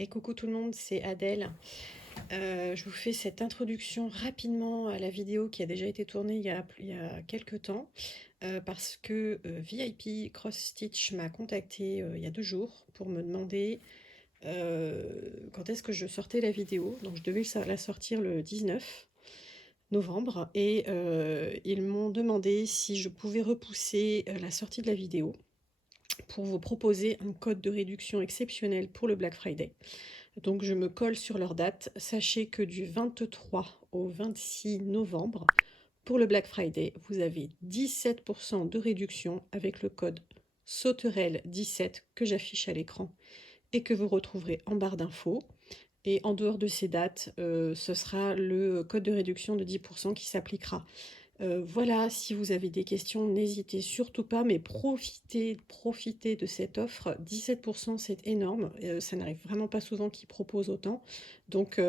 Et coucou tout le monde, c'est Adèle. Je vous fais cette introduction rapidement à la vidéo qui a déjà été tournée il y a quelques temps parce que VIP Cross Stitch m'a contacté il y a 2 jours pour me demander quand est-ce que je sortais la vidéo. Donc je devais la sortir le 19 novembre et ils m'ont demandé si je pouvais repousser la sortie de la vidéo pour vous proposer un code de réduction exceptionnel pour le Black Friday. Donc je me colle sur leur date. Sachez que du 23 au 26 novembre, pour le Black Friday, vous avez 17% de réduction avec le code Sauterelle17 que j'affiche à l'écran et que vous retrouverez en barre d'infos. Et en dehors de ces dates, ce sera le code de réduction de 10% qui s'appliquera. Voilà, si vous avez des questions, n'hésitez surtout pas, mais profitez de cette offre. 17%, c'est énorme. Ça n'arrive vraiment pas souvent qu'ils proposent autant. Donc,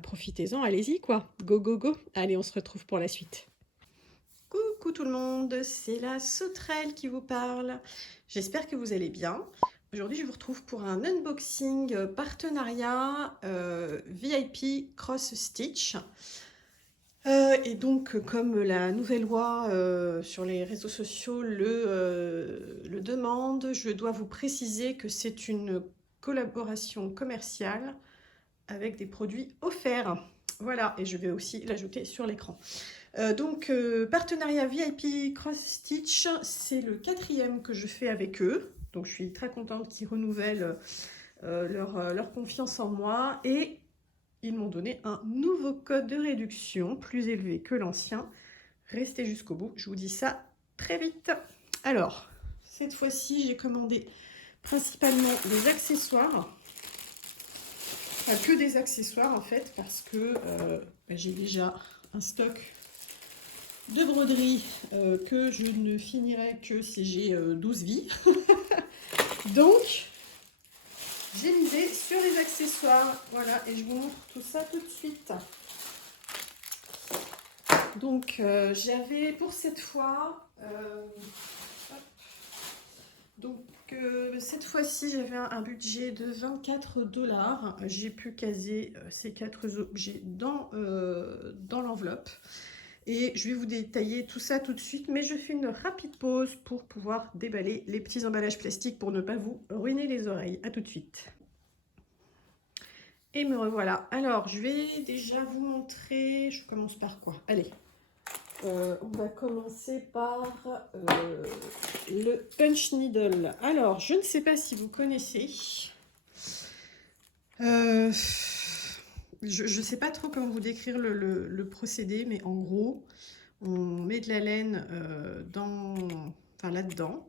profitez-en, allez-y, quoi. Go, go, go. Allez, on se retrouve pour la suite. Coucou tout le monde, c'est la Sauterelle qui vous parle. J'espère que vous allez bien. Aujourd'hui, je vous retrouve pour un unboxing partenariat VIP Cross Stitch. Et donc, comme la nouvelle loi sur les réseaux sociaux le demande, je dois vous préciser que c'est une collaboration commerciale avec des produits offerts. Voilà, et je vais aussi l'ajouter sur l'écran. Partenariat VIP Cross Stitch, c'est le 4e que je fais avec eux. Donc, je suis très contente qu'ils renouvellent leur confiance en moi. Et ils m'ont donné un nouveau code de réduction, plus élevé que l'ancien. Restez jusqu'au bout, je vous dis ça très vite. Alors, cette fois-ci, j'ai commandé principalement des accessoires. Enfin, que des accessoires en fait, parce que j'ai déjà un stock de broderie que je ne finirai que si j'ai 12 vies. Donc, j'ai misé sur les accessoires. Voilà, et je vous montre tout ça tout de suite. Donc, j'avais pour cette fois, cette fois-ci, j'avais un budget de 24 $. J'ai pu caser ces 4 objets dans l'enveloppe. Et je vais vous détailler tout ça tout de suite, mais je fais une rapide pause pour pouvoir déballer les petits emballages plastiques pour ne pas vous ruiner les oreilles. À tout de suite. Et me revoilà. Alors, je vais déjà vous montrer. Je commence par quoi? Allez. On va commencer par le punch needle. Alors, je ne sais pas si vous connaissez. Je ne sais pas trop comment vous décrire le procédé, mais en gros, on met de la laine là-dedans,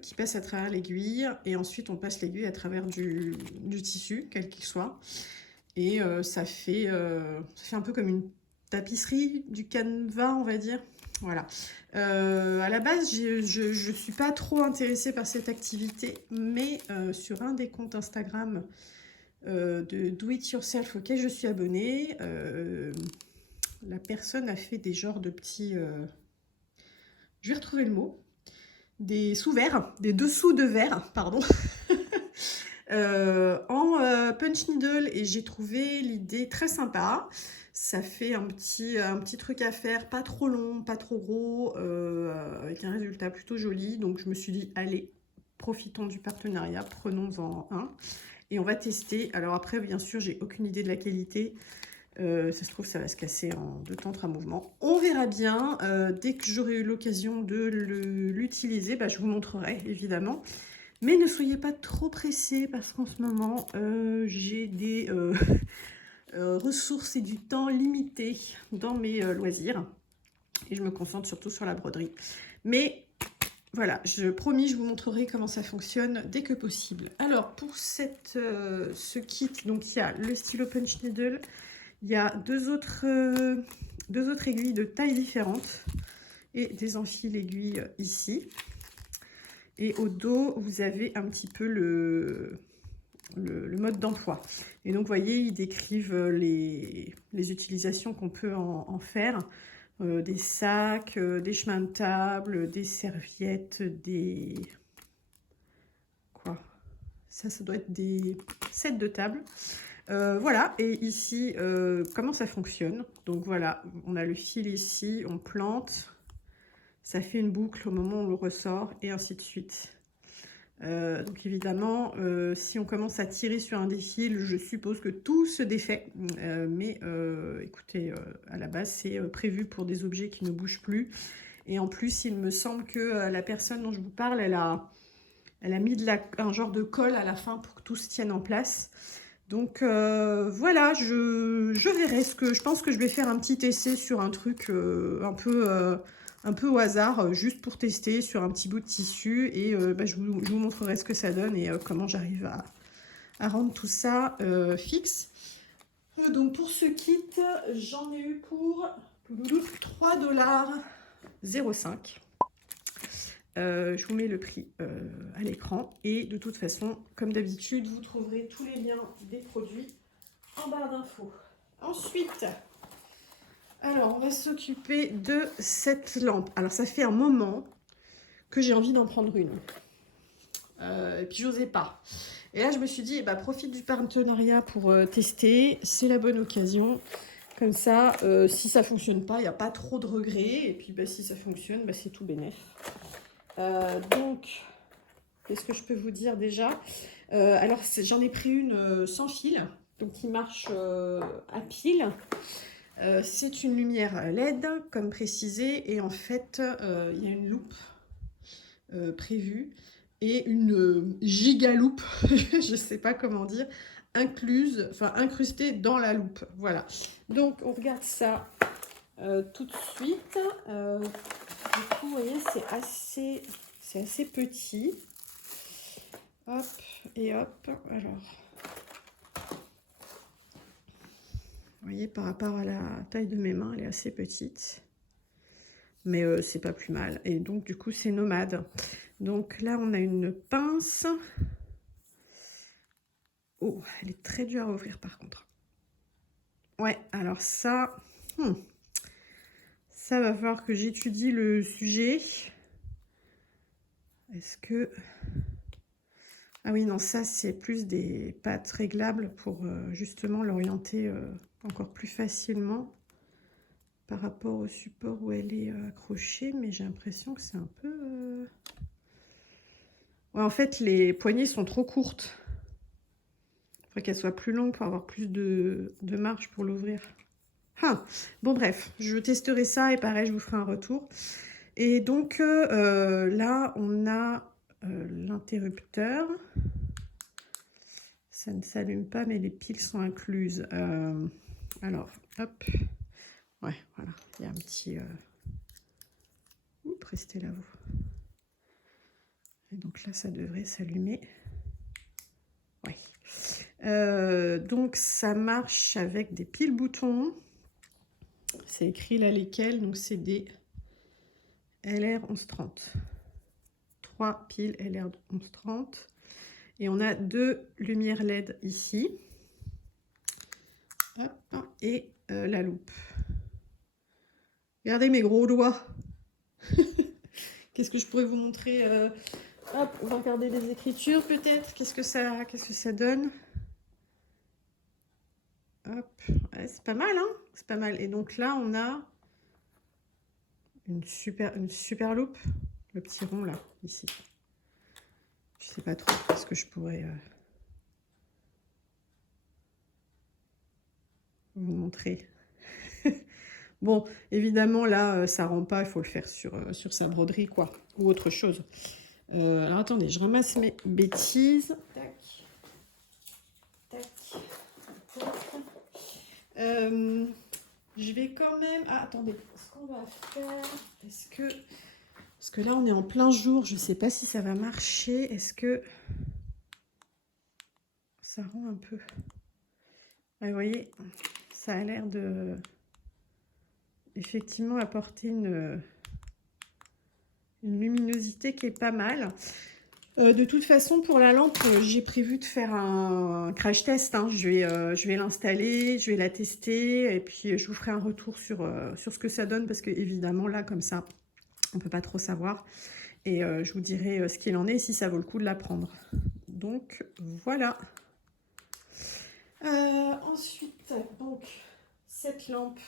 qui passe à travers l'aiguille, et ensuite on passe l'aiguille à travers du tissu, quel qu'il soit, et ça fait un peu comme une tapisserie, du canevas, on va dire. Voilà. À la base, je suis pas trop intéressée par cette activité, mais sur un des comptes Instagram de Do It Yourself auquel je suis abonnée, la personne a fait des genres de petits... je vais retrouver le mot. Des sous-verres, des dessous de verre, pardon. En punch needle, et j'ai trouvé l'idée très sympa. Ça fait un petit truc à faire, pas trop long, pas trop gros, avec un résultat plutôt joli. Donc je me suis dit, allez, profitons du partenariat, prenons-en un. Et on va tester. Alors après, bien sûr, j'ai aucune idée de la qualité. Ça se trouve, ça va se casser en 2 temps, 3 mouvements. On verra bien. Dès que j'aurai eu l'occasion de l'utiliser, je vous montrerai, évidemment. Mais ne soyez pas trop pressés, parce qu'en ce moment, j'ai des ressources et du temps limités dans mes loisirs. Et je me concentre surtout sur la broderie. Mais voilà, promis, je vous montrerai comment ça fonctionne dès que possible. Alors, pour ce kit, donc il y a le stylo punch needle. Il y a deux autres aiguilles de taille différentes et des enfils aiguilles ici. Et au dos, vous avez un petit peu le mode d'emploi. Et donc, vous voyez, ils décrivent les utilisations qu'on peut en faire. Des sacs, des chemins de table, des serviettes, Ça doit être des sets de table. Voilà, et ici, comment ça fonctionne. Donc voilà, on a le fil ici, on plante, ça fait une boucle au moment où on le ressort, et ainsi de suite. Donc évidemment, si on commence à tirer sur un des fils, je suppose que tout se défait. Mais écoutez, à la base, c'est prévu pour des objets qui ne bougent plus. Et en plus, il me semble que la personne dont je vous parle, elle a mis un genre de colle à la fin pour que tout se tienne en place. Donc voilà, je verrai je pense que je vais faire un petit essai sur un truc un peu au hasard, juste pour tester sur un petit bout de tissu. Et je vous montrerai ce que ça donne et comment j'arrive à rendre tout ça fixe. Donc pour ce kit, j'en ai eu pour 3,05 $. Je vous mets le prix à l'écran. Et de toute façon, comme d'habitude, vous trouverez tous les liens des produits en barre d'infos. Ensuite, alors on va s'occuper de cette lampe. Alors ça fait un moment que j'ai envie d'en prendre une. Et puis j'osais pas. Et là je me suis dit, bah, profite du partenariat pour tester. C'est la bonne occasion. Comme ça, si ça fonctionne pas, il n'y a pas trop de regrets. Et puis bah, si ça fonctionne, bah, c'est tout bénef. Donc, qu'est-ce que je peux vous dire déjà? Alors, j'en ai pris une sans fil, donc qui marche à pile. C'est une lumière LED, comme précisé, et en fait, il y a une loupe prévue et une giga loupe, je ne sais pas comment dire, incrustée dans la loupe. Voilà. Donc, on regarde ça tout de suite. Du coup, vous voyez, c'est assez petit. Hop et hop. Alors, vous voyez, par rapport à la taille de mes mains, elle est assez petite. Mais c'est pas plus mal. Et donc, du coup, c'est nomade. Donc là, on a une pince. Oh, elle est très dure à ouvrir par contre. Ouais, alors ça... ça va falloir que j'étudie le sujet. Est-ce que... Ah oui, non, ça, c'est plus des pattes réglables pour justement l'orienter encore plus facilement par rapport au support où elle est accrochée. Mais j'ai l'impression que c'est un peu... Ouais, en fait, les poignées sont trop courtes. Il faudrait qu'elles soient plus longues pour avoir plus de marge pour l'ouvrir. Ah, bon, bref, je testerai ça et pareil, je vous ferai un retour. Et donc, là, on a l'interrupteur. Ça ne s'allume pas, mais les piles sont incluses. Alors, hop. Ouais, voilà. Il y a un petit... Oups, restez là, vous. Et donc là, ça devrait s'allumer. Ouais. Donc, ça marche avec des piles boutons. C'est écrit là lesquels. Donc, c'est des LR 1130. 3 piles LR 1130. Et on a 2 lumières LED ici. Hop, et la loupe. Regardez mes gros doigts. Qu'est-ce que je pourrais vous montrer? Hop, on va regarder les écritures peut-être. Qu'est-ce que ça donne? Hop, ouais, c'est pas mal, hein? C'est pas mal. Et donc là, on a une super loupe. Le petit rond là, ici. Je sais pas trop ce que je pourrais vous montrer. Bon, évidemment, là, ça rend pas. Il faut le faire sur sa broderie, quoi. Ou autre chose. Alors, attendez, je ramasse mes bêtises. Tac. Tac. Tac. Je vais quand même... Ah, attendez. Ce qu'on va faire... Parce que là, on est en plein jour. Je sais pas si ça va marcher. Est-ce que... Ça rend un peu... Ouais, vous voyez, ça a l'air de... effectivement apporter une luminosité qui est pas mal. De toute façon, pour la lampe, j'ai prévu de faire un crash test. Hein. Je vais l'installer, je vais la tester et puis je vous ferai un retour sur ce que ça donne parce que évidemment là, comme ça, on peut pas trop savoir. Et je vous dirai ce qu'il en est et si ça vaut le coup de la prendre. Donc voilà. Ensuite, donc cette lampe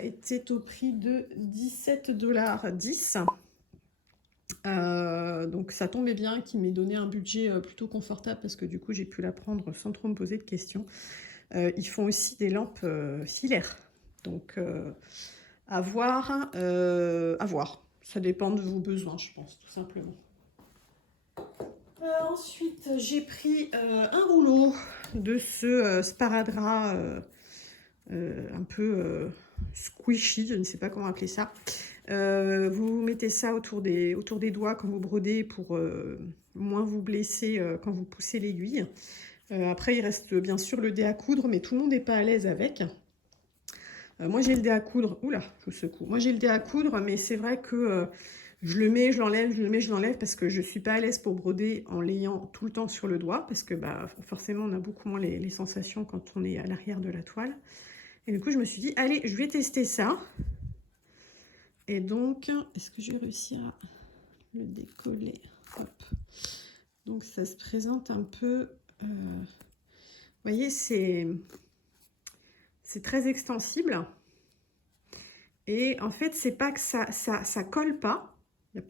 était au prix de 17,10 $. Donc ça tombait bien qu'il m'ait donné un budget plutôt confortable parce que du coup j'ai pu la prendre sans trop me poser de questions. Ils font aussi des lampes filaires. Donc à voir, à voir. Ça dépend de vos besoins, je pense, tout simplement. Ensuite, j'ai pris un rouleau de ce sparadrap un peu squishy, je ne sais pas comment appeler ça. Vous mettez ça autour des doigts quand vous brodez pour moins vous blesser quand vous poussez l'aiguille. Après, il reste bien sûr le dé à coudre, mais tout le monde n'est pas à l'aise avec. Moi, j'ai le dé à coudre. Oula, je secoue. Moi, j'ai le dé à coudre, mais c'est vrai que je le mets, je l'enlève, je le mets, je l'enlève parce que je ne suis pas à l'aise pour broder en l'ayant tout le temps sur le doigt parce que bah, forcément, on a beaucoup moins les sensations quand on est à l'arrière de la toile. Et du coup, je me suis dit, allez, je vais tester ça. Et donc, est-ce que je vais réussir à le décoller? Hop. Donc, ça se présente un peu... vous voyez, c'est très extensible. Et en fait, c'est pas que ça colle pas. Il n'y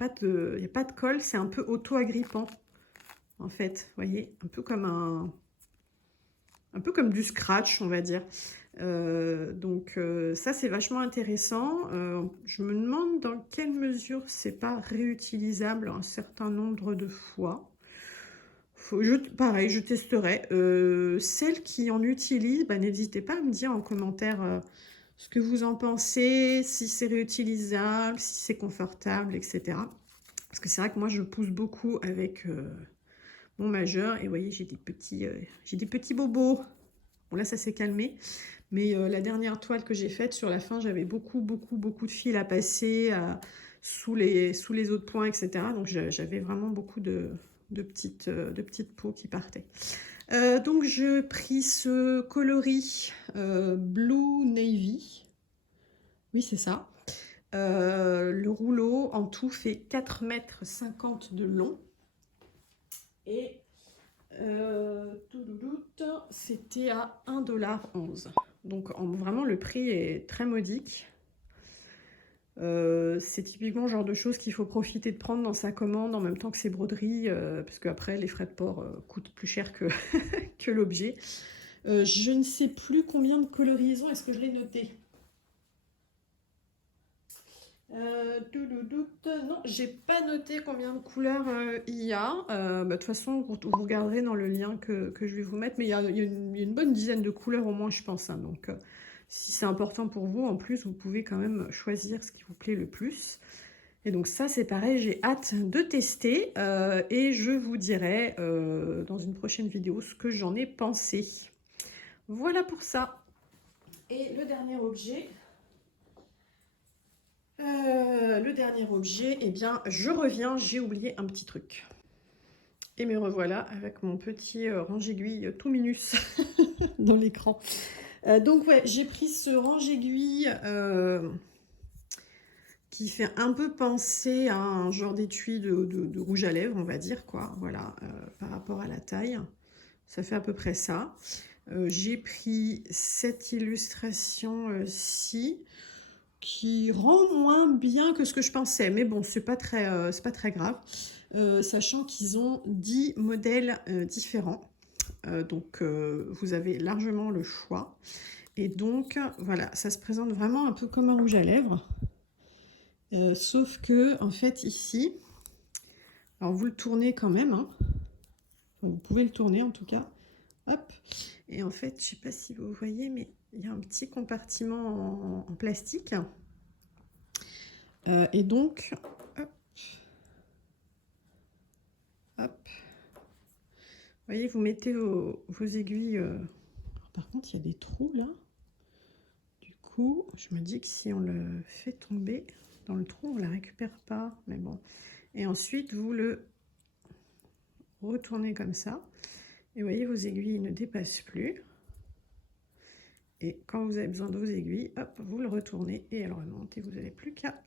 a pas de colle, c'est un peu auto-agrippant. En fait, vous voyez, un peu comme du scratch, on va dire. Donc ça, c'est vachement intéressant. Je me demande dans quelle mesure c'est pas réutilisable un certain nombre de fois. Pareil, je testerai. Celles qui en utilisent, bah, n'hésitez pas à me dire en commentaire ce que vous en pensez, si c'est réutilisable, si c'est confortable, etc. Parce que c'est vrai que moi, je pousse beaucoup avec mon majeur. Et vous voyez, j'ai des petits bobos. Bon, là, ça s'est calmé. Mais la dernière toile que j'ai faite, sur la fin, j'avais beaucoup de fil à passer sous les autres points, etc. Donc, j'avais vraiment beaucoup de petites peaux qui partaient. Donc, je pris ce coloris Blue Navy. Oui, c'est ça. Le rouleau, en tout, fait 4,50 m de long. Et c'était à 1,11 $. Donc vraiment le prix est très modique. C'est typiquement le genre de choses qu'il faut profiter de prendre dans sa commande en même temps que ses broderies, parce qu'après les frais de port coûtent plus cher que, que l'objet. Je ne sais plus combien de colorisons, est-ce que je l'ai noté? Non, j'ai pas noté combien de couleurs il y a. De toute façon, vous regarderez dans le lien que je vais vous mettre, mais il y a une bonne dizaine de couleurs au moins, je pense. Hein. Donc, si c'est important pour vous, en plus, vous pouvez quand même choisir ce qui vous plaît le plus. Et donc ça, c'est pareil, j'ai hâte de tester et je vous dirai dans une prochaine vidéo ce que j'en ai pensé. Voilà pour ça. Et le dernier objet... eh bien, je reviens, j'ai oublié un petit truc. Et me revoilà avec mon petit range-aiguille tout minus dans l'écran. Donc ouais, j'ai pris ce range-aiguille qui fait un peu penser à un genre d'étui de rouge à lèvres, on va dire, quoi. Voilà, par rapport à la taille. Ça fait à peu près ça. J'ai pris cette illustration-ci qui rend moins bien que ce que je pensais. Mais bon, c'est pas très grave. Sachant qu'ils ont 10 modèles différents. Donc, vous avez largement le choix. Et donc, voilà, ça se présente vraiment un peu comme un rouge à lèvres. Sauf que, en fait, ici, alors vous le tournez quand même. Hein. Enfin, vous pouvez le tourner en tout cas. Hop. Et en fait, je sais pas si vous voyez, mais il y a un petit compartiment en plastique. Et donc, hop, hop. Vous voyez, vous mettez vos aiguilles. Par contre, il y a des trous là. Du coup, je me dis que si on le fait tomber dans le trou, on ne la récupère pas. Mais bon. Et ensuite, vous le retournez comme ça. Et vous voyez, vos aiguilles ne dépassent plus. Et quand vous avez besoin de vos aiguilles, hop, vous le retournez et elle remonte. Et vous n'avez plus qu'à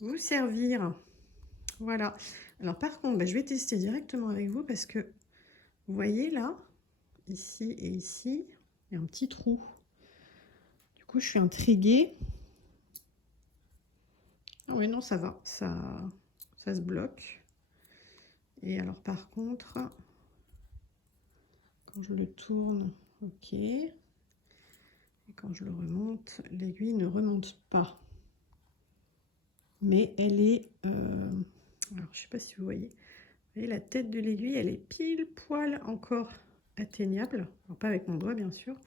vous servir. Voilà. Alors par contre, bah, je vais tester directement avec vous parce que vous voyez là, ici et ici, il y a un petit trou. Du coup, je suis intriguée. Ah oui, non, ça va, ça se bloque. Et alors par contre, quand je le tourne, ok. Et quand je le remonte, l'aiguille ne remonte pas. Mais elle est... alors, je ne sais pas si vous voyez. Vous voyez, la tête de l'aiguille, elle est pile poil encore atteignable. Alors, pas avec mon doigt, bien sûr.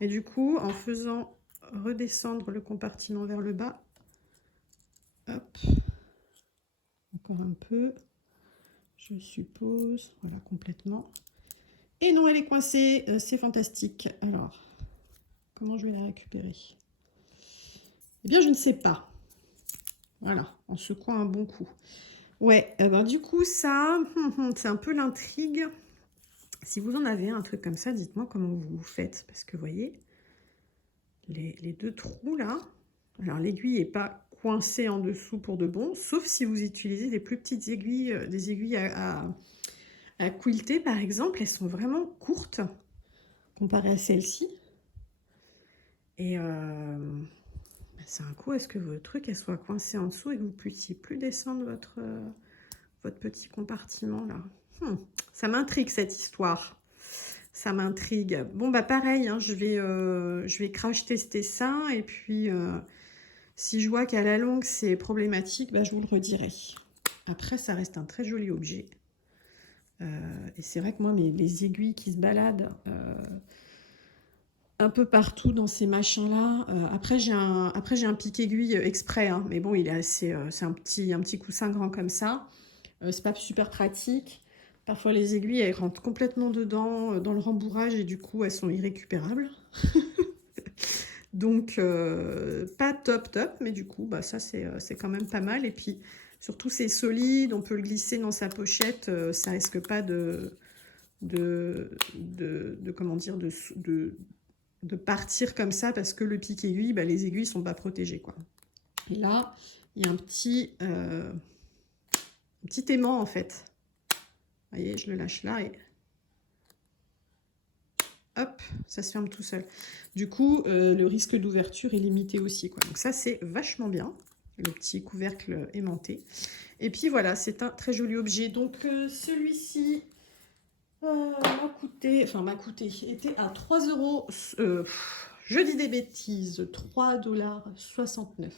Mais du coup, en faisant redescendre le compartiment vers le bas, hop, encore un peu, je suppose, voilà, complètement. Et non, elle est coincée, c'est fantastique. Alors, comment je vais la récupérer? Eh bien, je ne sais pas. Voilà, en secouant un bon coup. Ouais, ben, du coup, ça, c'est un peu l'intrigue. Si vous en avez un truc comme ça, dites-moi comment vous faites. Parce que vous voyez, les deux trous là, alors l'aiguille n'est pas coincée en dessous pour de bon, sauf si vous utilisez des plus petites aiguilles, des aiguilles à quilter par exemple. Elles sont vraiment courtes comparées à celles-ci. Et c'est un coup, est-ce que votre truc elle soit coincée en dessous et que vous puissiez plus descendre votre petit compartiment là. Ça m'intrigue cette histoire. Ça m'intrigue. Bon, bah pareil, hein, je vais crash tester ça. Et puis, si je vois qu'à la longue, c'est problématique, bah, je vous le redirai. Après, ça reste un très joli objet. Et c'est vrai que moi, les aiguilles qui se baladent un peu partout dans ces machins-là. Après, j'ai un pic-aiguille exprès. Hein, mais bon, il est assez... c'est un petit coussin grand comme ça. C'est pas super pratique. Parfois, les aiguilles, elles rentrent complètement dedans, dans le rembourrage, et du coup, elles sont irrécupérables. Donc, pas top, mais du coup, bah, ça, c'est quand même pas mal. Et puis, surtout, c'est solide, on peut le glisser dans sa pochette, ça risque pas comment dire, de partir comme ça, parce que le pic-aiguille, bah, les aiguilles sont pas protégées, quoi. Et là, il y a un petit aimant, en fait. Vous voyez, je le lâche là et hop, ça se ferme tout seul. Du coup, le risque d'ouverture est limité aussi, quoi. Donc ça, c'est vachement bien, le petit couvercle aimanté. Et puis voilà, c'est un très joli objet. Donc celui-ci m'a coûté, était à 3 euros. Je dis des bêtises, 3,69 $.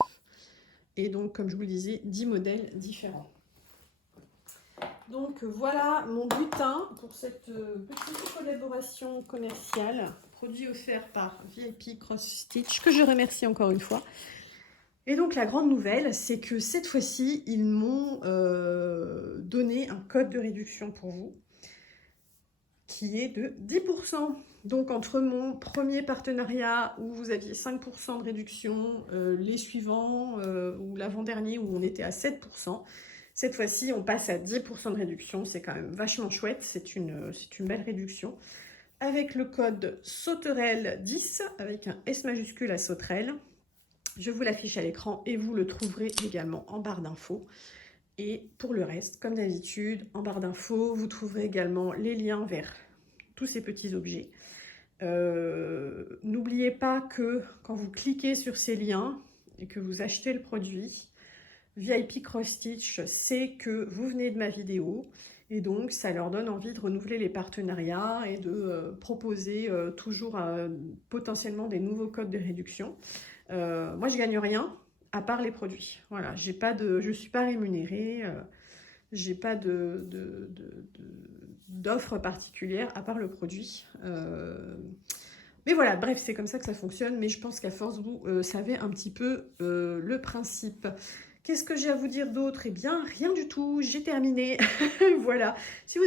Et donc, comme je vous le disais, 10 modèles différents. Donc voilà mon butin pour cette petite collaboration commerciale, produit offert par VIP Cross Stitch, que je remercie encore une fois. Et donc la grande nouvelle, c'est que cette fois-ci, ils m'ont donné un code de réduction pour vous, qui est de 10%. Donc entre mon premier partenariat où vous aviez 5% de réduction, les suivants ou l'avant-dernier où on était à 7%, cette fois-ci, on passe à 10% de réduction. C'est quand même vachement chouette. C'est une belle réduction. Avec le code Sauterelle10, avec un S majuscule à Sauterelle. Je vous l'affiche à l'écran et vous le trouverez également en barre d'infos. Et pour le reste, comme d'habitude, en barre d'infos, vous trouverez également les liens vers tous ces petits objets. N'oubliez pas que quand vous cliquez sur ces liens et que vous achetez le produit, VIP Cross Stitch sait que vous venez de ma vidéo et donc ça leur donne envie de renouveler les partenariats et de proposer toujours potentiellement des nouveaux codes de réduction. Moi je gagne rien à part les produits. Voilà, je ne suis pas rémunérée, j'ai pas d'offre particulière à part le produit. Mais voilà, bref, c'est comme ça que ça fonctionne, mais je pense qu'à force, vous savez un petit peu le principe. Qu'est-ce que j'ai à vous dire d'autre? Eh bien, rien du tout, j'ai terminé. Voilà, si vous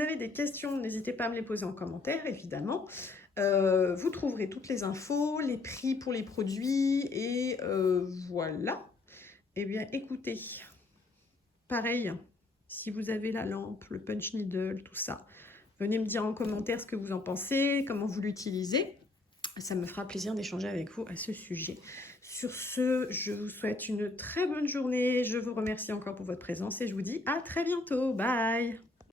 avez des questions, n'hésitez pas à me les poser en commentaire, évidemment. Vous trouverez toutes les infos, les prix pour les produits, et voilà. Eh bien, écoutez, pareil, si vous avez la lampe, le punch needle, tout ça, venez me dire en commentaire ce que vous en pensez, comment vous l'utilisez. Ça me fera plaisir d'échanger avec vous à ce sujet. Sur ce, je vous souhaite une très bonne journée. Je vous remercie encore pour votre présence et je vous dis à très bientôt. Bye!